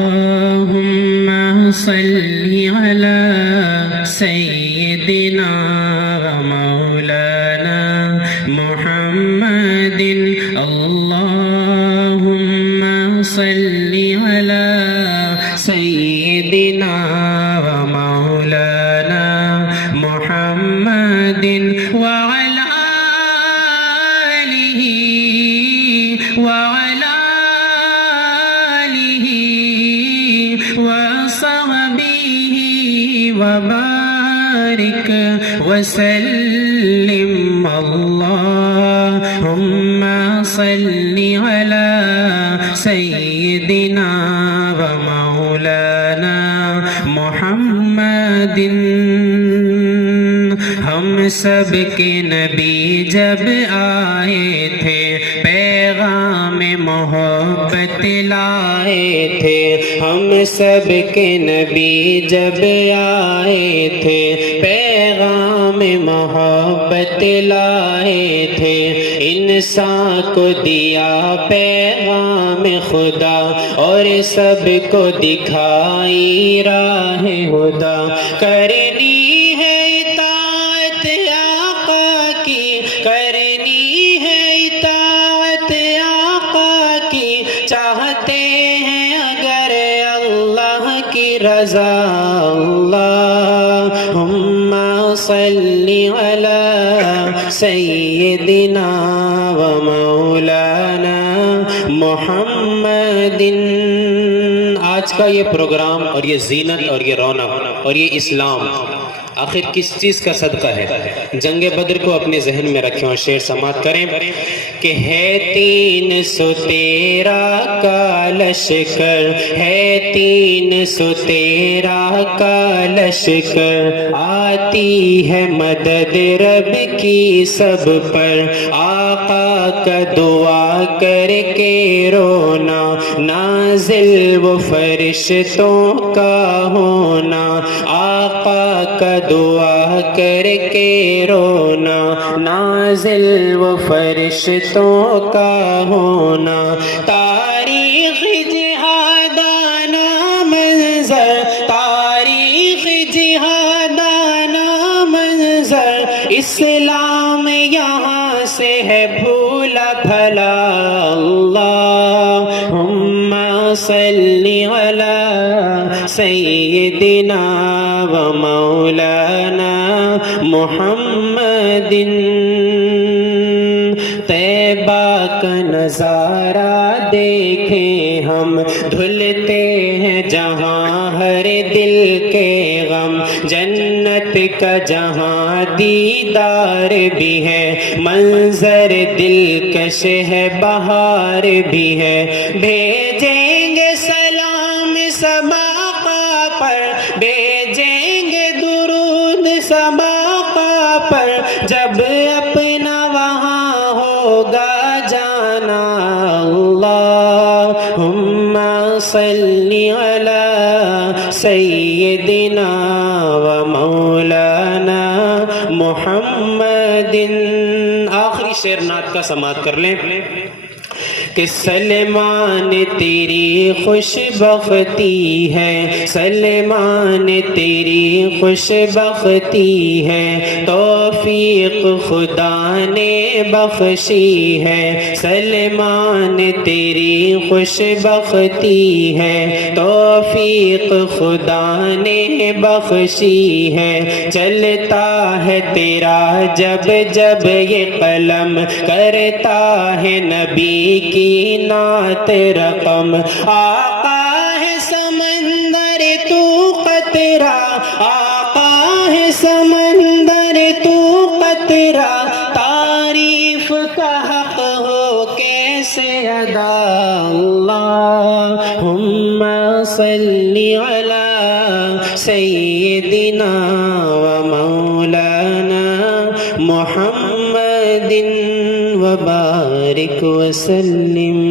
اللهم صل على سيدنا ومولانا محمد اللهم صل على سيدنا ومولانا محمد وعلى آله وعلى آله وصحبه وبارك وسلم اللهم صل على سيدنا ومولانا محمد ہم سب کے نبی جب آئے تھے پیغام محبت لائے تھے ہم سب کے نبی جب آئے تھے پیغام محبت لائے تھے انسان کو دیا پیغام خدا اور سب کو دکھائی راہ خدا کرنی ہے اطاعت آقا کی کرنی ہے اطاعت آقا کی چاہتے ہیں اگر اللہ کی رضا اللہم صلی علی سیدنا و مولانا محمد آج کا یہ پروگرام اور یہ زینت اور یہ رونق اور یہ اسلام آخر کس چیز کا صدقہ ہے جنگ بدر کو اپنے ذہن میں رکھیں اور شعر سماعت کریں کہ ہے 313 کا لشکر ہے 313 کا لشکر آتی ہے مدد رب کی سب پر آقا کا دعا کر کے رونا نازل وہ فرشتوں کا ہونا آقا کا دعا کر کے رونا نازل وہ فرشتوں کا ہونا تاریخ جہادانہ منظر تاریخ جہادانہ منظر اسلام یہاں سے ہے بھولا بھلا اللہم صلی علی سیدنا و مولانا محمد طیبہ کا نظارہ دیکھیں ہم دھلتے ہیں جہاں ہر دل کے غم جنت کا جہاں دیدار بھی ہے منظر دلکش ہے بہار بھی ہے بھیجیں گے سلام سب آقا پر بھیجیں گے درود سب آقا پر جب اپنا وہاں ہوگا جانا اللہم صلی علی سیدنا و مولانا محمد آخری شعر نعت کا سماعت کر لیں کہ سلمان تیری خوش بختی ہے سلمان تیری خوش بختی ہے توفیق خدا نے بخشی ہے سلمان تیری خوش بختی ہے توفیق خدا نے بخشی ہے چلتا ہے تیرا جب جب یہ قلم کرتا ہے نبی کی نعت رقم آقا ہے سمندر تو قطرہ آقا ہے سمندر تو قطرہ تعریف کا حق ہو کیسے ادا اللہم صلی علی سیدنا و مولانا محمد وبارک وسلم